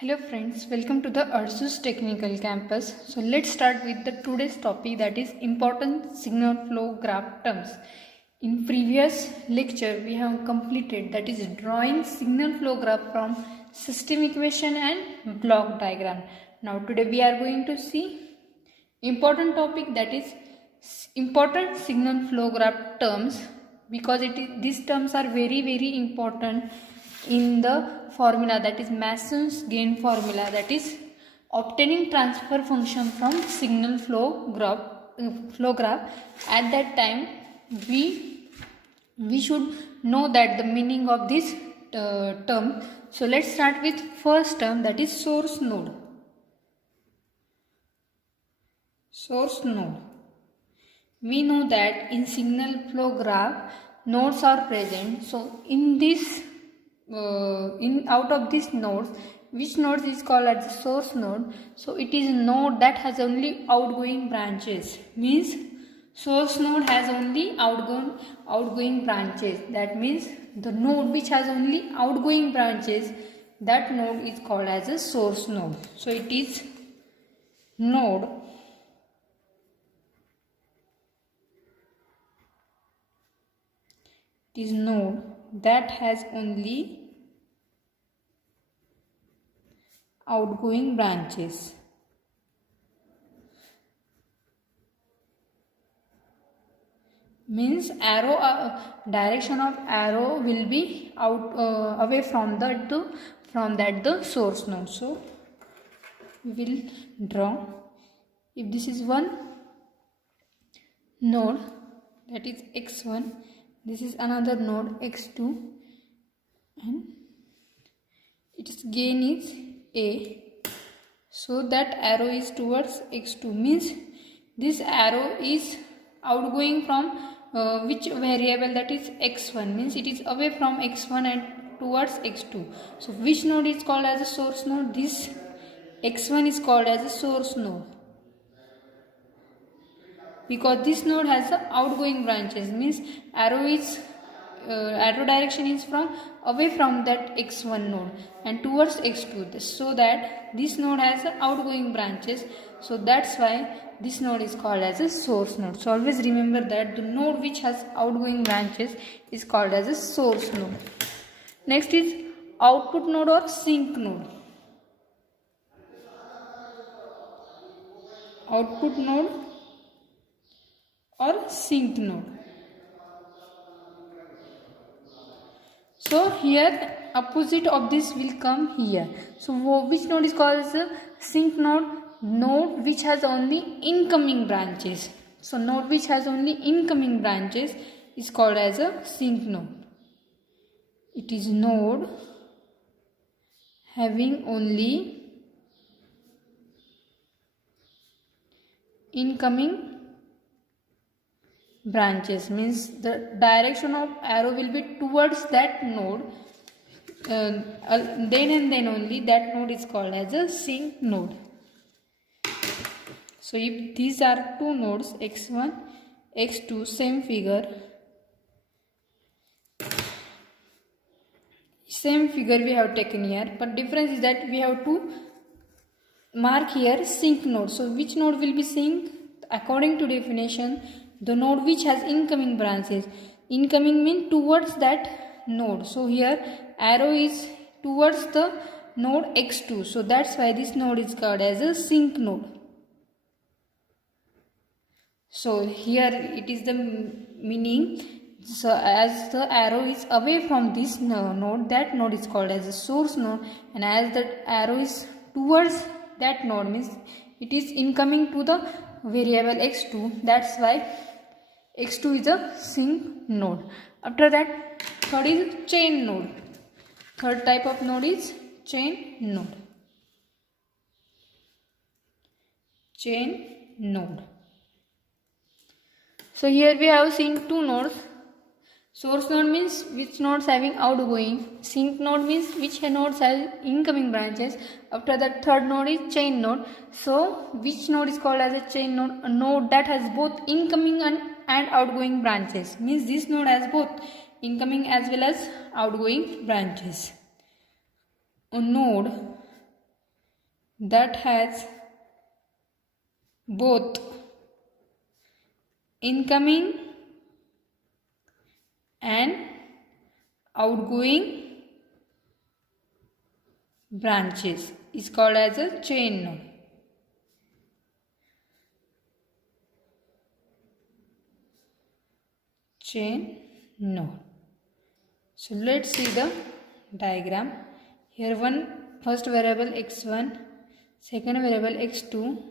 Hello friends, welcome to the ADSUL'S Technical Campus. So let's start with the today's topic, that is important signal flow graph terms. In previous lecture we have completed, that is drawing signal flow graph from system equation and block diagram. Now today we are going to see important topic, that is important signal flow graph terms, because these terms are very important in the formula, that is Mason's gain formula, that is obtaining transfer function from signal flow graph. At that time we should know that the meaning of this term. So let's start with first term, that is source node. Source node. We know that in signal flow graph nodes are present. So in this out of these nodes, which node is called as the source node? So it is a node that has only outgoing branches. Means source node has only outgoing branches. That means the node which has only outgoing branches, that node is called as a source node. So it is node that has only outgoing branches. Means arrow direction of arrow will be out away from that the source node. So we will draw, if this is one node, that is x1, this is another node x2, and its gain is a, so that arrow is towards x2. Means this arrow is outgoing from which variable, that is x1, means it is away from x1 and towards x2. So which node is called as a source node? This x1 is called as a source node, because this node has the outgoing branches. Means arrow direction is from away from that x1 node and towards x2, so that this node has the outgoing branches. So that's why this node is called as a source node. So always remember that the node which has outgoing branches is called as a source node. Next is output node or sink node. Output node or sink node. So here opposite of this will come here. So which node is called as a sink node? Node which has only incoming branches. So node which has only incoming branches is called as a sink node. It is node having only incoming branches. Means the direction of arrow will be towards that node, then and then only that node is called as a sink node. So if these are two nodes, x1, x2, same figure we have taken here, but difference is that we have to mark here sink node. So which node will be sink? According to definition, the node which has incoming branches. Incoming means towards that node. So here arrow is towards the node x2. So that's why this node is called as a sink node. So here it is the meaning. So as the arrow is away from this node, that node is called as a source node, and as the arrow is towards that node, means it is incoming to the variable x2. That's why x2 is a sink node. After that, third is chain node. Third type of node is chain node. Chain node. So here we have seen two nodes. Source node means which nodes having outgoing. Sink node means which nodes have incoming branches. After that, third node is chain node. So which node is called as a chain node? A node that has both incoming and outgoing branches. Means this node has both incoming as well as outgoing branches. A node that has both incoming and outgoing branches is called as a chain node. Chain node. So let's see the diagram. Here first variable x1, second variable x2,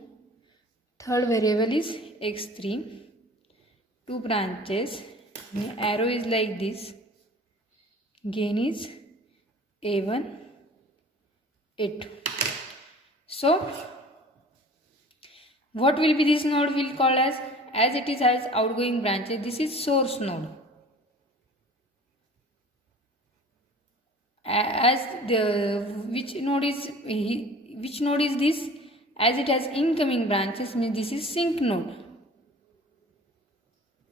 third variable is x3. Two branches. The arrow is like this. Gain is A1, A2. So what will be this node will call as it is has outgoing branches. This is source node. As the which node is this? As it has incoming branches, means this is sink node.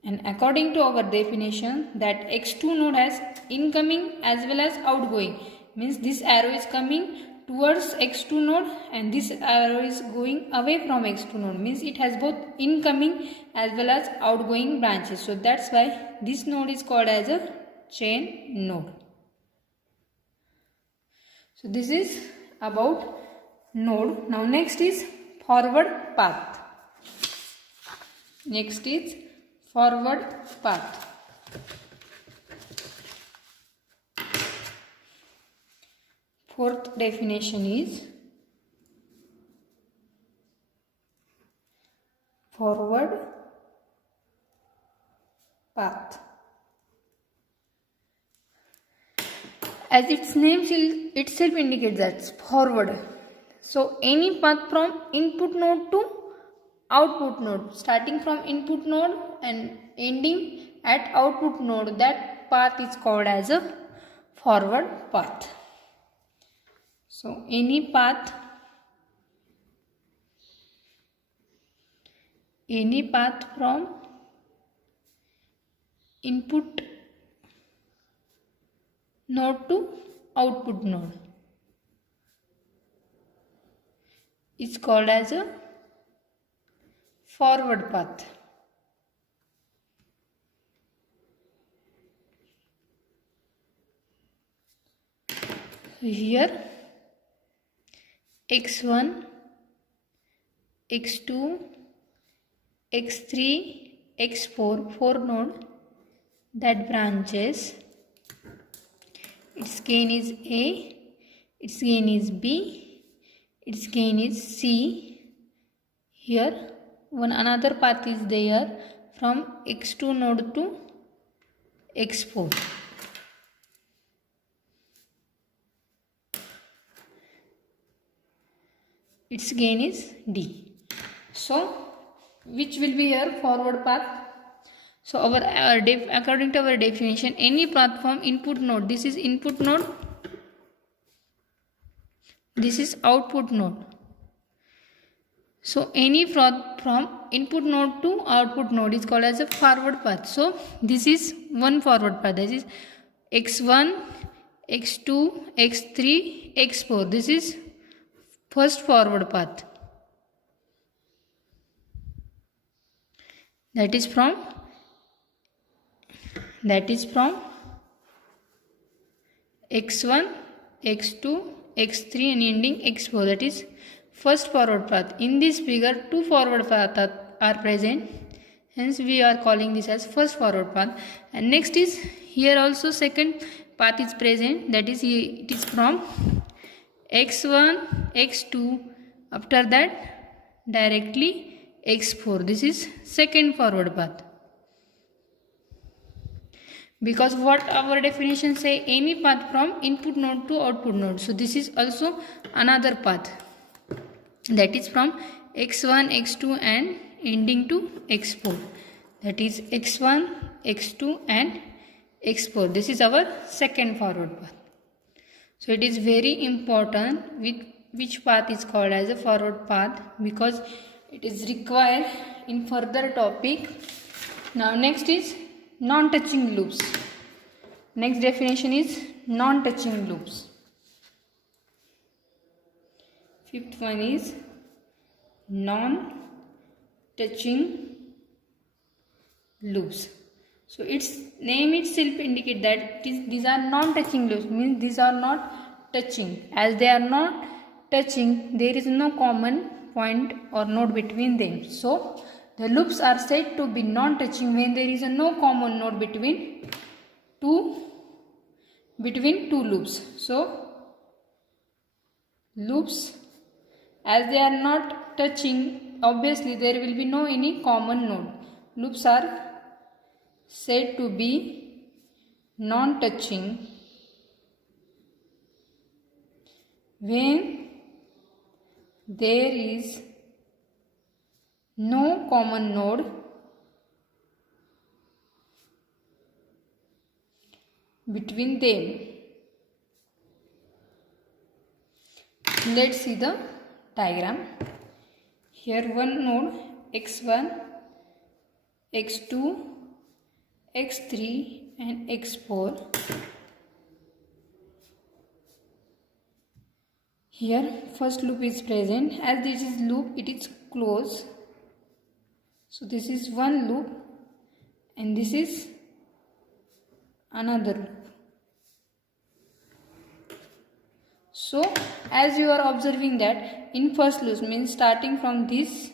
And according to our definition, that x2 node has incoming as well as outgoing. Means this arrow is coming towards x2 node and this arrow is going away from x2 node. Means it has both incoming as well as outgoing branches. So that's why this node is called as a chain node. So this is about node. Now next is forward path. Next is forward path. Fourth definition is forward path. As its name itself indicates, that's forward. So any path from input node to output node, starting from input node and ending at output node, that path is called as a forward path. So any path from input node to output node is called as a forward path. So here x1, x2, x3, x4, 4 node that branches. Its gain is A, its gain is B, its gain is C. Here another path is there from x2 node to x4. Its gain is D. So which will be here forward path? So according to our definition, any path from input node, this is input node, this is output node. So any path from input node to output node is called as a forward path. So this is one forward path. This is x1, x2, x3, x4. This is first forward path. That is from x1, x2, x3 and ending x4. That is first forward path. In this figure, two forward paths are present. Hence we are calling this as first forward path. And next is here also second path is present. That is it is from x1, x2. After that directly x4. This is second forward path. Because what our definition say, any path from input node to output node. So this is also another path. That is from x1, x2 and ending to x4. That is x1, x2 and x4. This is our second forward path. So it is very important with which path is called as a forward path, because it is required in further topic. Now next is non-touching loops. Next definition is non-touching loops. Fifth one is non-touching loops. So its name itself indicate that these are non-touching loops, means these are not touching. As they are not touching, there is no common point or node between them. So the loops are said to be non-touching when there is no common node between two loops. So loops, as they are not touching, obviously there will be no any common node. Loops are said to be non-touching when there is no common node between them. Let's see the diagram. Here one node x1, x2, x3 and x4. Here first loop is present. As this is loop, it is closed. So this is one loop and this is another loop. So as you are observing that in first loop, means starting from this,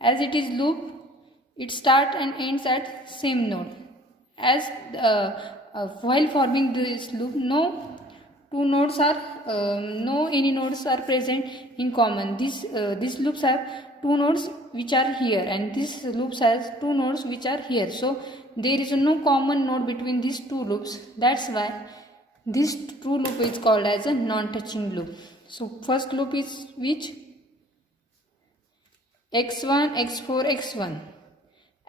as it is loop, it starts and ends at same node. As while forming this loop, no any nodes are present in common. These loops have two nodes which are here, and this loops has two nodes which are here. So there is no common node between these two loops. That's why this true loop is called as a non-touching loop. So first loop is which? x1, x4, x1.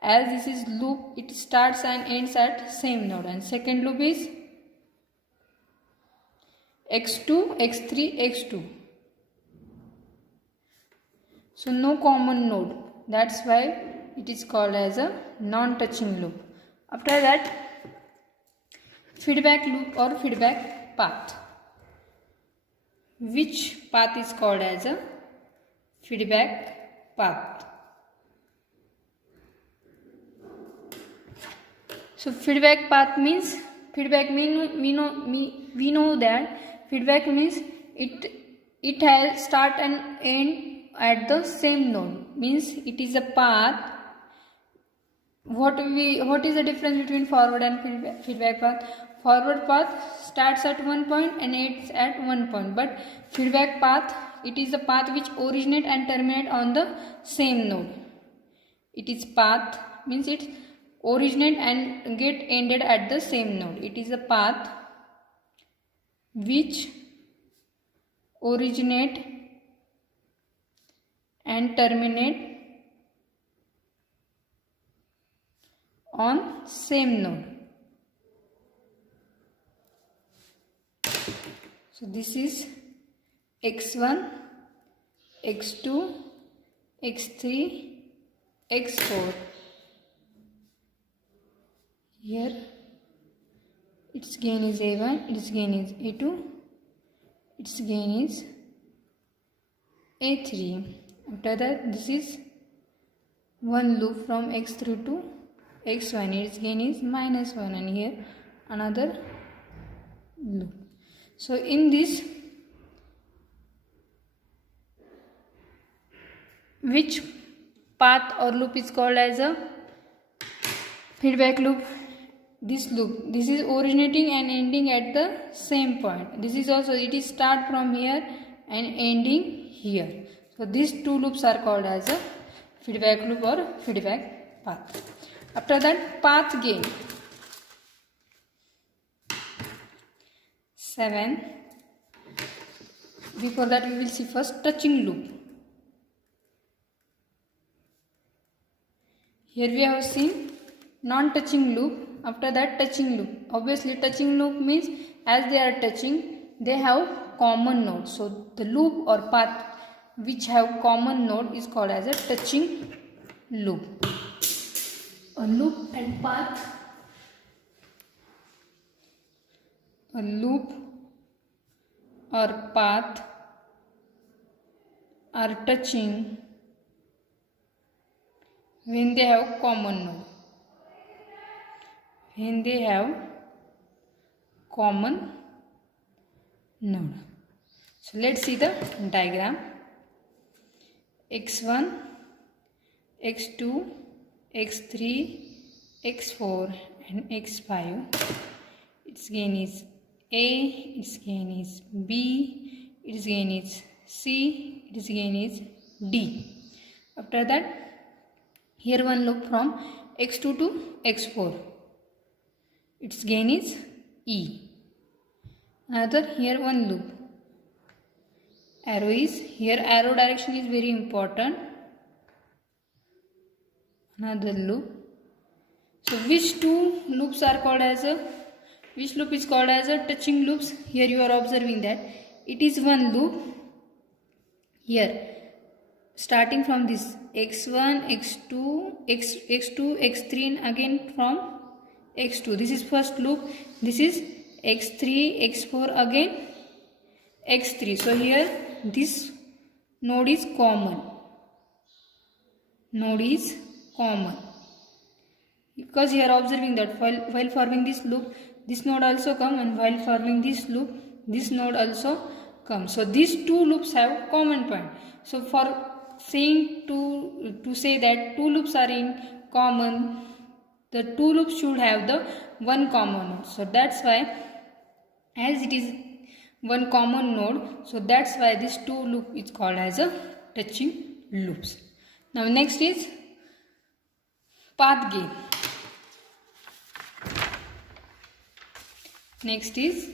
As this is loop, it starts and ends at same node. And second loop is x2, x3, x2. So no common node. That's why it is called as a non-touching loop. After that, feedback loop or feedback path. Which path is called as a feedback path? So feedback path means, we know that feedback means it has start and end at the same node, means it is a path. What is the difference between forward and feedback path? Forward path starts at one point and ends at one point, but feedback path, it is a path which originate and terminate on the same node. It is path means it originate and get ended at the same node. It is a path which originate and terminate on same node. So this is x1, x2, x3, x4. Here its gain is a1, its gain is a2, its gain is a3. After that, this is one loop from x3 to x1, its gain is -1, and here another loop. So in this, which path or loop is called as a feedback loop? This loop, this is originating and ending at the same point. This is also, it is start from here and ending here. So these two loops are called as a feedback loop or feedback path. After that, path gain. 7. Before that, we will see first touching loop. Here we have seen non-touching loop. After that, touching loop. Obviously, touching loop means as they are touching, they have common node. So the loop or path which have common node is called as a touching loop. A loop and path. A loop or path are touching when they have common node. When they have common node. So let's see the diagram. x1, x2, x3, x4 and x5. Its gain is A, its gain is B, its gain is C, its gain is D. After that, here one loop from x2 to x4. Its gain is E. Another, here one loop. Arrow is, here arrow direction is very important. Another loop. So which two loops are called as a, which loop is called as a touching loops? Here you are observing that it is one loop. Here starting from this x1, x2, x2, x3 and again from x2. This is first loop. This is x3, x4 again x3. So here this node is common. Node is common. Because you are observing that while forming this loop, this node also come, and while forming this loop, this node also comes. So these two loops have common point. So for saying to say that two loops are in common, the two loops should have the one common node. So that's why, as it is one common node, so that's why this two loop is called as a touching loops. Now next is path gain. Next is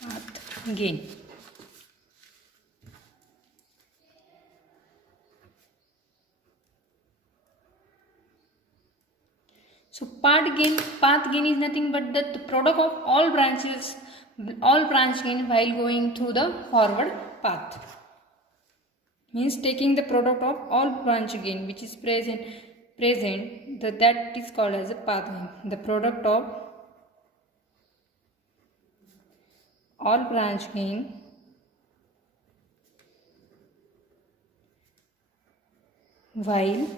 path gain. So path gain is nothing but the product of all branch gain while going through the forward path. Means taking the product of all branch gain which is present, that is called as a path gain. The product of all branch gain while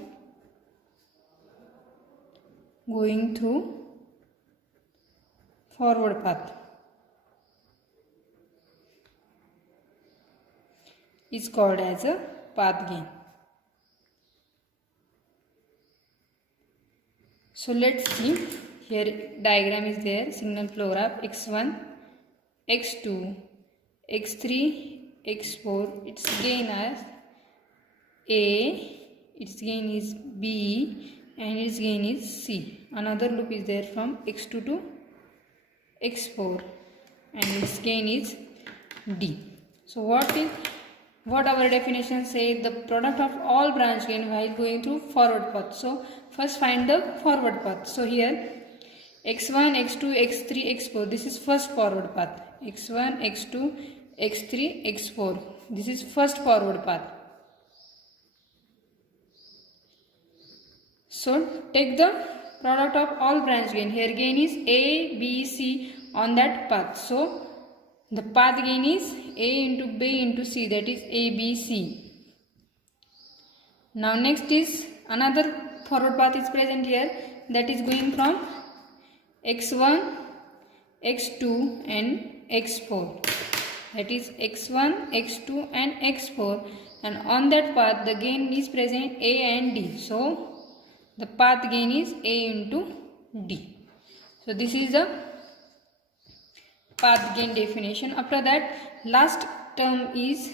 going through forward path is called as a path gain. So let's see, here diagram is there, signal flow graph x1, x2, x3, x4, its gain is A, its gain is B and its gain is C. Another loop is there from x2 to x4 and its gain is D. So what our definition say, the product of all branch gain while going through forward path. So first find the forward path. So here x1, x2, x3, x4, this is first forward path. x1, x2, x3, x4, this is first forward path. So take the product of all branch gain. Here gain is A, B, C on that path. So the path gain is A into B into C, that is A, B, C. Now next is another forward path is present here, that is going from x1, x2 and x4. That is x1, x2 and x4, and on that path the gain is present A and D. So the path gain is A into D. So this is the path gain definition. After that, last term is,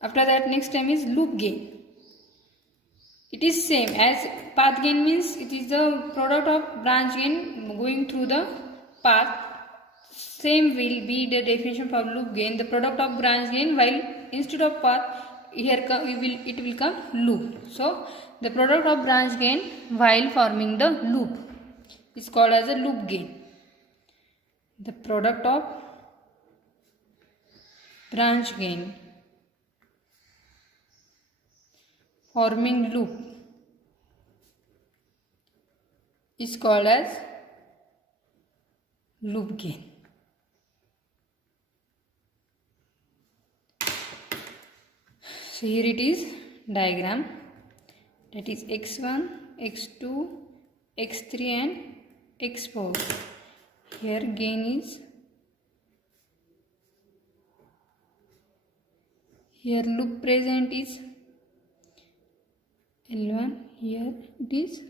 after that next term is loop gain. It is same as path gain, means it is the product of branch gain going through the path. Same will be the definition for loop gain, the product of branch gain while instead of path here it will come loop. So the product of branch gain while forming the loop is called as a loop gain. The product of branch gain forming loop is called as loop gain. So here it is diagram, that is x1, x2, x3 and x4. Here gain is, here loop present is L1, here it is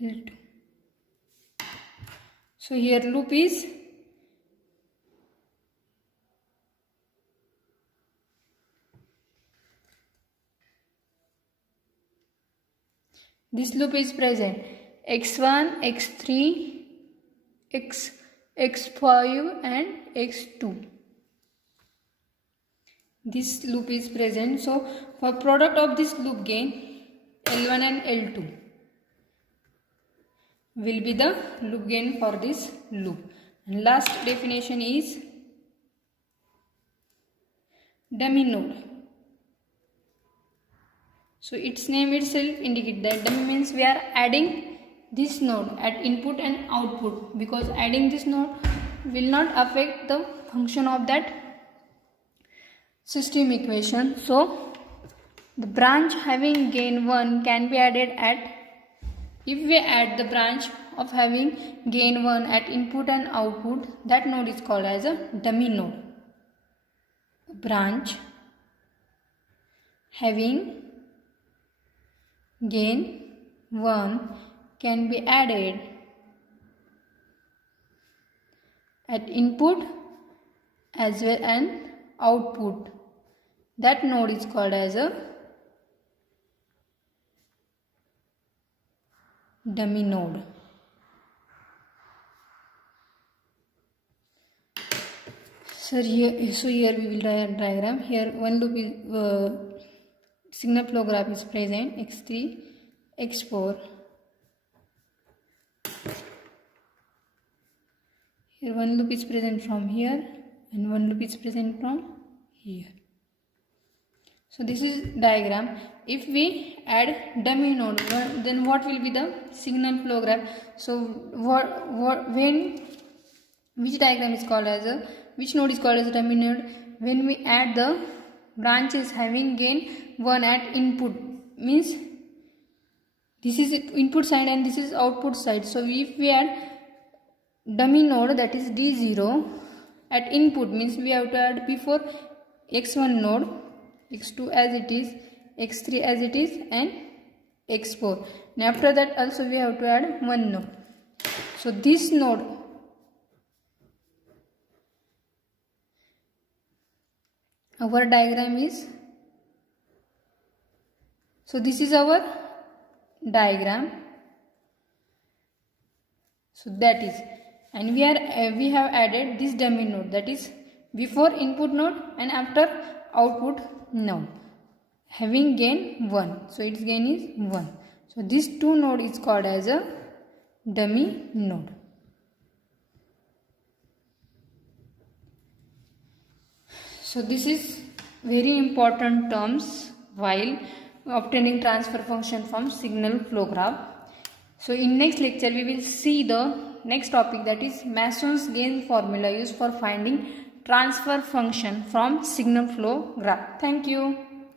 L2. So here loop is this loop is present x1, x3, x5 and x2. This loop is present. So for product of this loop gain, L1 and L2 will be the loop gain for this loop. And last definition is dummy node. So its name itself indicates that dummy means we are adding this node at input and output, because adding this node will not affect the function of that system equation. So the branch having gain 1 can be added at, if we add the branch of having gain 1 at input and output, that node is called as a dummy node. Branch having gain 1 can be added at input as well as output. That node is called as a dummy node. So here we will draw a diagram. Here one loop is signal flow graph is present, x3, x4. Here one loop is present from here and one loop is present from here. So this is diagram. If we add dummy node, then what will be the signal flow graph? So which diagram is called as a, which node is called as a dummy node? When we add the branches having gain 1 at input, means this is input side and this is output side. So if we add dummy node, that is D0 at input, means we have to add before x1 node, x2 as it is, x3 as it is and x4, and after that also we have to add one node. So this node, our diagram is, so this is our diagram. So that is, and we have added this dummy node, that is before input node and after output node, having gain 1. So its gain is 1. So this 2 node is called as a dummy node. So this is very important terms while obtaining transfer function from signal flow graph. So in next lecture we will see the next topic, that is Mason's gain formula used for finding transfer function from signal flow graph. Thank you.